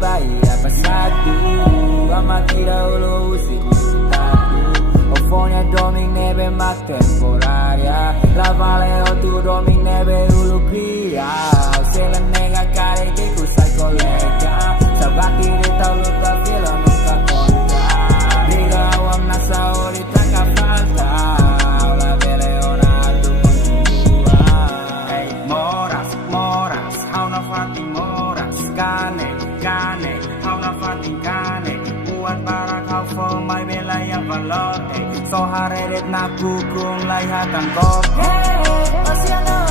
bahia passado. A matira olo usi custado. O fonia doming nebe ma temporaria. La vale o tu doming nebe ulu cria. Se la nega care che tu sai collega. Sabati di tau luta fila nunca conta. Diga awam nasa orita ka falta. La vele ona tu kontua. Hey, moras, moras, how na fati moras. Kane, kane, how na fati kane. Buat para kau for my belaya valor. So haredet na kukung layhatan kok. Hey, oceano.